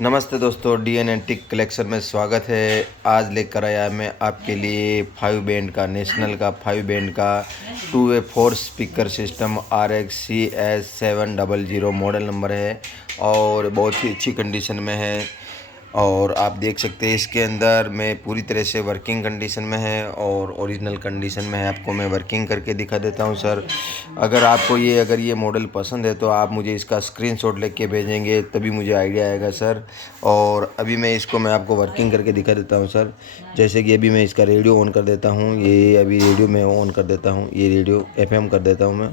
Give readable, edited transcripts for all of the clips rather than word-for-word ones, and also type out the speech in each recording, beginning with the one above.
नमस्ते दोस्तों, DN antique collection में स्वागत है। आज लेकर आया मैं आपके लिए 5 बैंड का नेशनल का 5 बैंड का two way 4 speaker system RX CS700 model number है और बहुत ही अच्छी कंडीशन में है। और आप देख सकते हैं इसके अंदर में पूरी तरह से वर्किंग कंडीशन में है और ओरिजिनल कंडीशन में है। आपको मैं वर्किंग करके दिखा देता हूं सर। अगर ये मॉडल पसंद है तो आप मुझे इसका स्क्रीनशॉट लेके भेजेंगे, तभी मुझे आइडिया आएगा सर। और अभी मैं आपको वर्किंग करके दिखा देता हूं सर। जैसे कि अभी मैं इसका रेडियो ऑन कर देता हूं। ये अभी रेडियो में ऑन कर देता हूं। ये रेडियो FM कर देता हूं मैं।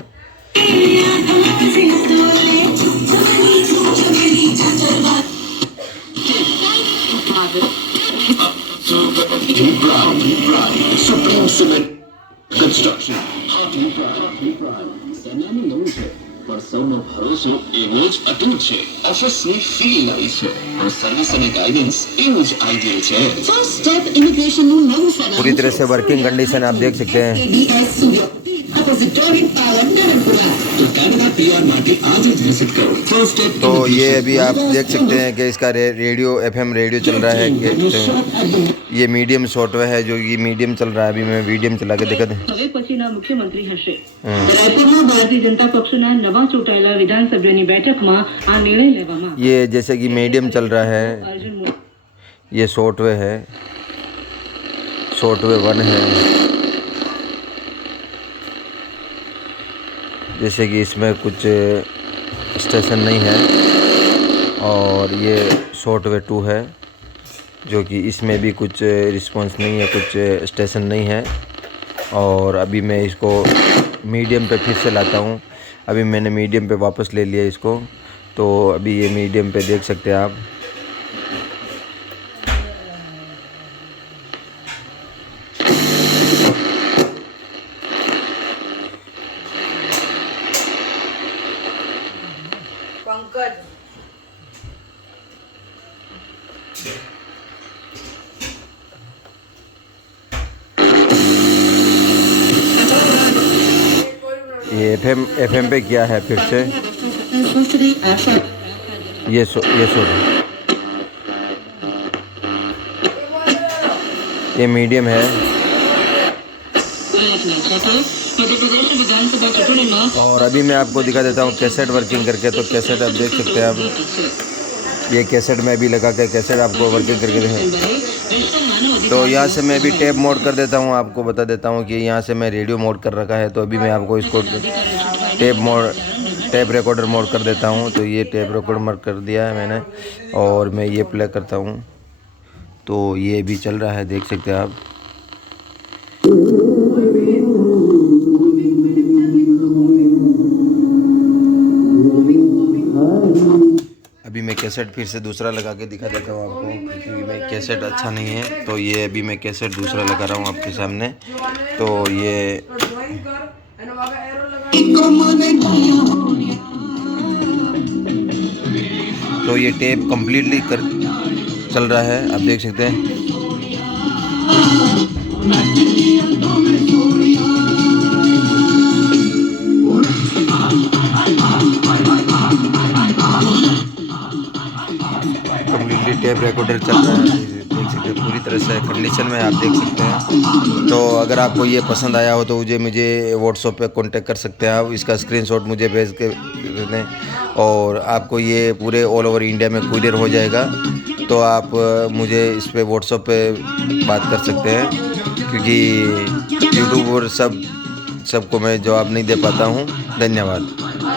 Supreme Cement Construction પર સૌનો ભરોસો એવો જ અટૂટ છે. ઓફિસની ફી લાવી છે और સર્વિસ અને ગાઈડન્સ એવું જ આઈડિયલ છે. ફર્સ્ટ સ્ટેપ ઇમિગ્રેશનનું નવું સર્વિસ पूरी तरह से वर्किंग कंडीशन आप देख सकते हैं। तो कनाडा PR માટે आज જ વિઝિટ કરો. ફર્સ્ટ સ્ટેપ तो ये अभी आप देख सकते हैं कि इसका रेडियो FM रेडियो चल रहा है कि ये मीडियम सॉफ्टवेयर है, जो ये मीडियम चल रहा है। अभी मैं मीडियम चला के दिखा दें। હવે પછીના મુખ્યમંત્રી હશે. રાયપુરમાં ભારતીય જનતા પક્ષના નવા ચૂંટાયેલા વિધાનસભાની બેઠકમાં આ નિર્ણય લેવામાં ये जैसे कि मीडियम चल रहा है, अर्जुन मो- ये सॉफ्टवेयर है, सॉफ्टवेयर 1 है। जैसे कि इसमें कुछ स्टेशन नहीं है और ये सॉफ्टवेयर 2 है, जो कि इसमें भी कुछ रिस्पांस नहीं है, कुछ स्टेशन नहीं है। और अभी मैं इसको मीडियम पे फिर से लाता हूँ। अभी मैंने मीडियम पे वापस ले लिया इसको, तो अभी ये मीडियम पे देख सकते हैं आप। ये FM पे क्या है फिर से, ये ये मीडियम है। और अभी मैं आपको दिखा देता हूँ कैसेट वर्किंग करके। तो कैसेट आप देख सकते हैं आप, ये कैसेट में भी लगा के कैसेट आपको वर्किंग करके देखें। तो यहाँ से मैं भी टेप मोड कर देता हूँ। आपको बता देता हूँ कि यहाँ से मैं रेडियो मोड कर रखा है, तो अभी मैं आपको इसको टेप रिकॉर्डर मोड कर देता हूँ। तो ये टेप रिकॉर्डर मोड कर दिया है मैंने और मैं ये प्ले करता हूँ, तो ये भी चल रहा है, देख सकते हैं आप। अभी मैं कैसेट फिर से दूसरा लगा के दिखा देता हूँ आपको, क्योंकि मैं कैसेट अच्छा नहीं है। तो ये अभी मैं कैसेट दूसरा लगा रहा हूँ आपके सामने। तो ये टेप कम्प्लीटली चल रहा है, आप देख सकते हैं। कम्प्लीटली टेप रिकॉर्डर चल रहा है, देख सकते हैं। पूरी तरह से कंडीशन में आप देख सकते हैं। तो अगर आपको ये पसंद आया हो तो मुझे व्हाट्सएप पे कांटेक्ट कर सकते हैं आप। इसका स्क्रीनशॉट मुझे भेज के दें और आपको ये पूरे ऑल ओवर इंडिया में कुरियर हो जाएगा। तो आप मुझे इस पे व्हाट्सएप पे बात कर सकते हैं, क्योंकि यूट्यूब और सबको मैं जवाब नहीं दे पाता हूँ। धन्यवाद।